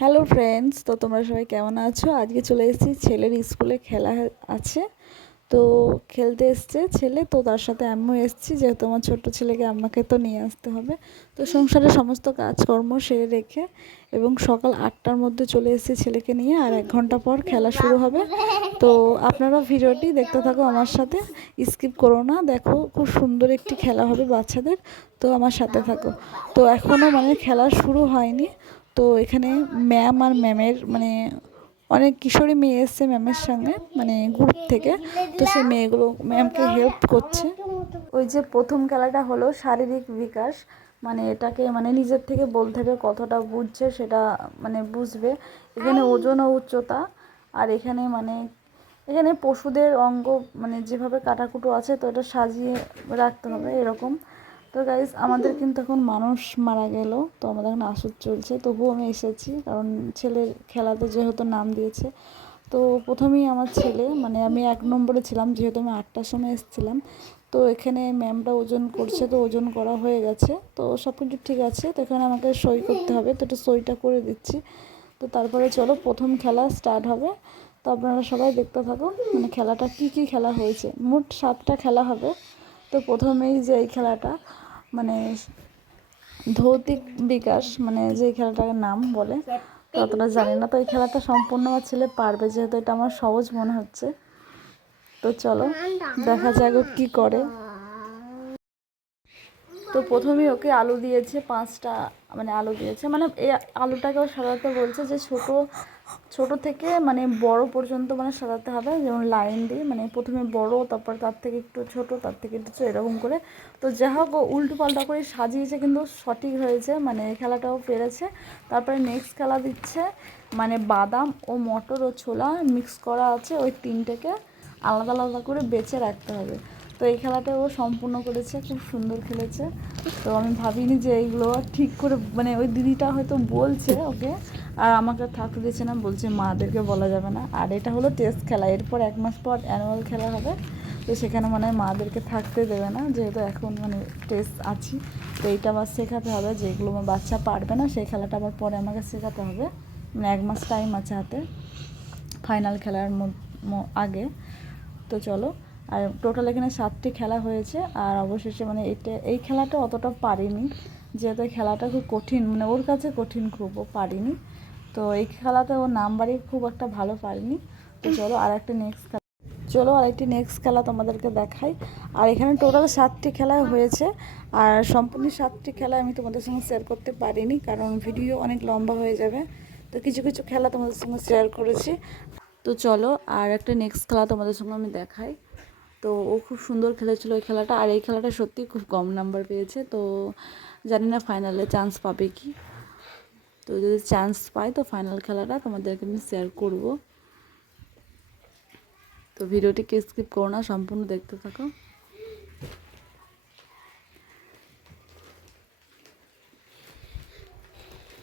Hello friends, তো তোমরা সবাই কেমন আছো? আজকে চলে এসেছি, ছেলের স্কুলে খেলা আছে, তো খেলতে এসছে ছেলে, তো তার সাথে আমিও এসেছি, যেহেতু আমার ছোট্ট ছেলেকে আমাকে তো নিয়ে আসতে হবে। তো সংসারের সমস্ত কাজকর্ম সেরে রেখে এবং সকাল 8টার মধ্যে চলে এসেছি ছেলেকে নিয়ে, আর 1 ঘন্টা পর খেলা শুরু হবে। তো আপনারা ভিডিওটি দেখতে থাকো আমার সাথে, স্কিপ করো না। দেখো, খুব সুন্দর একটি খেলা হবে বাচ্চাদের, তো আমার সাথে থাকো। তো এখনও খেলা শুরু হয়নি। তো এখানে ম্যাম আর ম্যামের অনেক কিশোরী মেয়ে এসছে ম্যামের সঙ্গে, গ্রুপ থেকে। তো সেই মেয়েগুলো ম্যামকে হেল্প করছে। ওই যে প্রথম খেলাটা হলো শারীরিক বিকাশ, এটাকে নিজের থেকে বলতে হবে কতটা বুঝছে সেটা বুঝবে। এখানে ওজন ও উচ্চতা, আর এখানে পশুদের অঙ্গ যেভাবে কাটাকুটো আছে, তো এটা সাজিয়ে রাখতে হবে এরকম। তো গাইজ, আমাদের কিন্তু এখন মানুষ মারা গেল, তো আমাদের এখন আসর চলছে, তবুও আমি এসেছি, কারণ ছেলের খেলাতে যেহেতু নাম দিয়েছে। তো প্রথমেই আমার ছেলে, আমি 1 নম্বরে ছিলাম, যেহেতু আমি 8টার সময় এসেছিলাম। তো এখানে ম্যামটা ওজন করছে, তো ওজন করা হয়ে গেছে, তো সব কিছু ঠিক আছে। তো এখানে আমাকে সই করতে হবে, তো এটা সইটা করে দিচ্ছি। তো তারপরে চলো, প্রথম খেলা স্টার্ট হবে। তো আপনারা সবাই দেখতে থাকো, খেলাটা কি খেলা হয়েছে। মোট 7টা খেলা হবে। তো প্রথমেই যে এই খেলাটা ভৌতিক বিকাশ, যে খেলাটার নাম বলে, তো অতটা জানি না। তো এই খেলাটা সম্পূর্ণ আমার ছেলে পারবে, যেহেতু এটা আমার সহজ মনে হচ্ছে। তো চলো দেখা যাক ও কী করে। তো প্রথমেই ওকে আলু দিয়েছে 5টা, আলু দিয়েছে, এই আলুটাকেও সাজাতে বলছে, যে ছোট থেকে বড় পর্যন্ত সাজাতে হবে, যেমন লাইন দিয়ে, প্রথমে বড়, তারপর তার থেকে একটু ছোট, তার থেকে একটু ছোট, এরকম করে। তো যা হোক, ও উল্টো পাল্টা করে সাজিয়েছে, কিন্তু সঠিক হয়েছে, এই খেলাটাও পেরেছে। তারপরে নেক্সট খেলা দিচ্ছে, বাদাম ও মটর ও ছোলা মিক্স করা আছে, ওই 3টেকে আলাদা আলাদা করে বেছে রাখতে হবে। তো এই খেলাটা ও সম্পূর্ণ করেছে, খুব সুন্দর খেলেছে। তো আমি ভাবিনি যে এইগুলো ঠিক করে, ওই দিদিটা হয়তো বলছে ওকে, আর আমাকে থাকতে দিচ্ছে না, বলছে মাদেরকে বলা যাবে না। আর এটা হলো টেস্ট খেলা, এরপর 1 মাস পর অ্যানুয়াল খেলা হবে। তো সেখানে মাদেরকে থাকতে দেবে না, যেহেতু এখন টেস্ট আছি। তো এইটা আবার শেখাতে হবে, যেগুলো আমার বাচ্চা পারবে না, সেই খেলাটা আবার পরে আমাকে শেখাতে হবে। 1 মাস টাইম আছে হাতে, ফাইনাল খেলার আগে। তো চলো, আর টোটাল এখানে 7টি খেলা হয়েছে। আর অবশেষে এই খেলাটা অতটা পারিনি, যেহেতু এই খেলাটা খুব কঠিন, ওর কাছে কঠিন খুব, ও পারিনি। তো এই খেলাতে ও নাম্বারই খুব একটা ভালো পারিনি। তো চলো আরেকটি নেক্সট খেলা তোমাদেরকে দেখাই। আর এখানে টোটাল 7টি খেলা হয়েছে, আর সম্পূর্ণ 7টি খেলা আমি তোমাদের সঙ্গে শেয়ার করতে পারিনি, কারণ ভিডিও অনেক লম্বা হয়ে যাবে। তো কিছু কিছু খেলা তোমাদের সঙ্গে শেয়ার করেছি। তো চলো আর একটা নেক্সট খেলা তোমাদের সঙ্গে আমি দেখাই। তো ও খুব সুন্দর খেলেছিল এই খেলাটা, আর এই খেলাটা সত্যি খুব কম নাম্বার পেয়েছে। তো জানি না ফাইনালে চান্স পাবে কি। তো যদি চান্স পায়, তো ফাইনাল খেলাটা তোমাদেরকে আমি শেয়ার করব। তো ভিডিওটিকে স্কিপ করো না, সম্পূর্ণ দেখতে থাকো।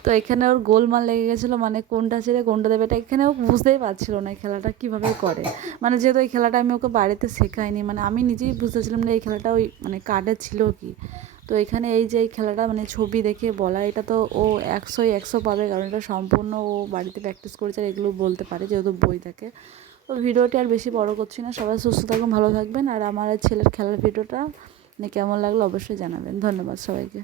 তো এখানে ওর গোলমাল লেগে গেছিলো, কোনটা ছেড়ে কোনটা দেবে, এটা এখানে ও বুঝতেই পারছিল না এই খেলাটা কীভাবে করে। যেহেতু এই খেলাটা আমি ওকে বাড়িতে শেখাইনি, আমি নিজেই বুঝতেছিলাম না এই খেলাটা ওই কার্ডে ছিল কি। তো এখানে এই যে এই খেলাটা ছবি দেখে বলা, এটা তো ও 100ই 100 পাবে, কারণ এটা সম্পূর্ণ ও বাড়িতে প্র্যাকটিস করেছে, আর এগুলো বলতে পারে, যেহেতু বই থাকে। তো ভিডিওটি আর বেশি বড় করছি না, সবাই সুস্থ থাকুন, ভালো থাকবেন। আর আমার ছেলের খেলার ভিডিওটা কেমন লাগলো অবশ্যই জানাবেন। ধন্যবাদ সবাইকে।